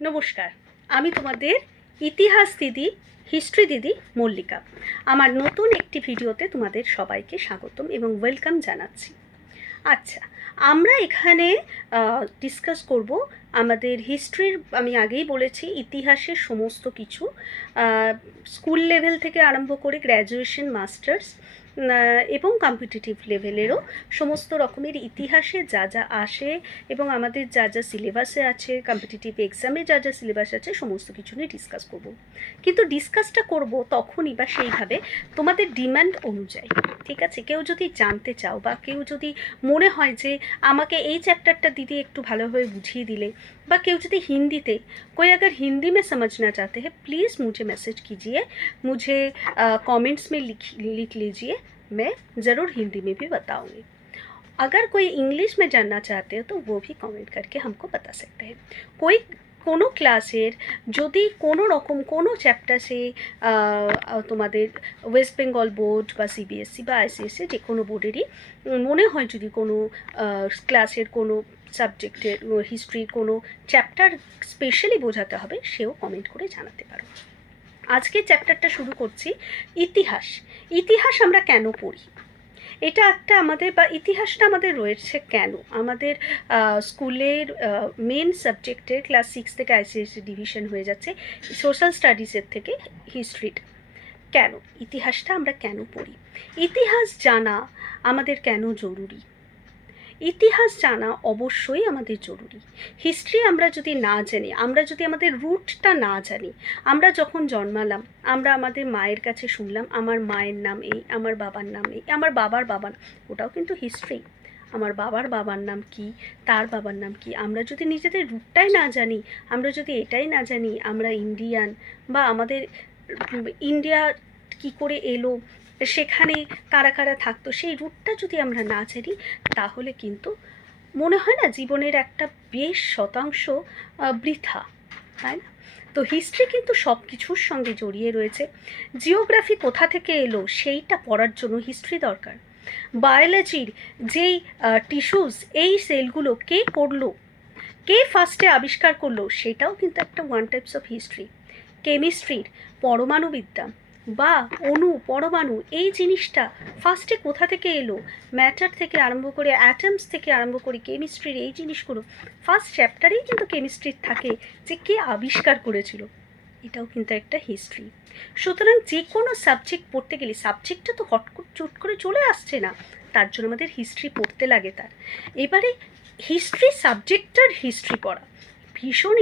নমস্কার, আমি তোমাদের ইতিহাস দিদি, হিস্ট্রি দিদি মল্লিকা। আমার নতুন একটি ভিডিওতে তোমাদের সবাইকে স্বাগতম এবং ওয়েলকাম জানাচ্ছি। আচ্ছা, আমরা এখানে ডিসকাস করব আমাদের হিস্ট্রির, আমি আগেই বলেছি, ইতিহাসের সমস্ত কিছু, স্কুল লেভেল থেকে আরম্ভ করে গ্র্যাজুয়েশন, মাস্টার্স এবং কম্পিটিটিভ লেভেলেরও সমস্ত রকমের ইতিহাসে যা যা আসে এবং আমাদের যা যা সিলেবাসে আছে, কম্পিটিটিভ এক্সামে যা যা সিলেবাস আছে, সমস্ত কিছু নিয়ে ডিসকাস করব। কিন্তু ডিসকাসটা করব তখনই বা সেইভাবে তোমাদের ডিমান্ড অনুযায়ী, ঠিক আছে? কেউ যদি জানতে চাও বা কেউ যদি মনে হয় যে আমাকে এই চ্যাপ্টারটা দিদি একটু ভালোভাবে বুঝিয়ে দিলে, বা কেউ যদি हिंदीते कोई अगर हिंदी में समझना चाहते हैं, प्लीज़ मुझे मैसेज कीजिए, मुझे कमेंट्स में लिख लीजिए, मैं ज़रूर हिंदी में भी बताऊंगी। अगर कोई इंग्लिश में जानना चाहते हो तो वो भी कमेंट करके हमको बता सकते हैं। कोई কোনো ক্লাসের যদি কোনো রকম কোনো চ্যাপ্টারে তোমাদের ওয়েস্ট বেঙ্গল বোর্ড বা সিবিএসসি বা আইসিএসসি যে কোনো বোর্ডেরই মনে হয় যদি কোনো ক্লাসের কোনো সাবজেক্টের হিস্ট্রির কোনো চ্যাপ্টার স্পেশালি বোঝাতে হবে, সেও কমেন্ট করে জানাতে পারো। আজকে চ্যাপ্টারটা শুরু করছি ইতিহাস। ইতিহাস আমরা কেন পড়ি, এটা একটা আমাদের, বা ইতিহাসটা আমাদের রয়েছে কেন আমাদের স্কুলের মেন সাবজেক্টের ক্লাস 6 থেকে আইসিএসসি ডিভিশন হয়ে যাচ্ছে, সোশ্যাল স্টাডিজের থেকে হিস্ট্রিটা কেন, ইতিহাসটা আমরা কেন পড়ি, ইতিহাস জানা আমাদের কেন জরুরি। ইতিহাস জানা অবশ্যই আমাদের জরুরি। হিস্ট্রি আমরা যদি না জানি, আমরা যদি আমাদের রুটটা না জানি, আমরা যখন জন্মালাম আমরা আমাদের মায়ের কাছে শুনলাম আমার মায়ের নাম এই, আমার বাবার নাম এই, আমার বাবার বাবা, ওটাও কিন্তু হিস্ট্রি। আমার বাবার বাবার নাম কি, তার বাবার নাম কি, আমরা যদি নিজেদের রুটটাই না জানি, আমরা যদি এটাই না জানি আমরা ইন্ডিয়ান, বা আমাদের ইন্ডিয়া কি করে এলো, সেখানে কারা কারা থাকতো, সেই রুটটা যদি আমরা না জানি, তাহলে কিন্তু মনে হয় না জীবনের একটা বেশ শতাংশ বৃথা, তাই না? তো হিস্ট্রি কিন্তু সব কিছুর সঙ্গে জড়িয়ে রয়েছে। জিওগ্রাফি কোথা থেকে এলো সেইটা পড়ার জন্য হিস্ট্রি দরকার। বায়োলজির যেই টিস্যুস, এই সেলগুলো কে করলো, কে ফার্স্টে আবিষ্কার করলো, সেটাও কিন্তু একটা ওয়ান টাইপস অফ হিস্ট্রি। কেমিস্ট্রির পরমাণুবিদ্যা বা অণু, পরমাণু, এই জিনিসটা ফার্স্টে কোথা থেকে এলো, ম্যাটার থেকে আরম্ভ করে, অ্যাটমস থেকে আরম্ভ করে কেমিস্ট্রির এই জিনিসগুলো ফার্স্ট চ্যাপ্টারেই কিন্তু কেমিস্ট্রির থাকে, যে কে আবিষ্কার করেছিল, এটাও কিন্তু একটা হিস্ট্রি। সুতরাং যে কোনো সাবজেক্ট পড়তে গেলে, সাবজেক্টটা তো চুট করে চলে আসছে না, তার জন্য আমাদের হিস্ট্রি পড়তে লাগে। তার এবারে হিস্ট্রি সাবজেক্টটার হিস্ট্রি পড়া ভীষণ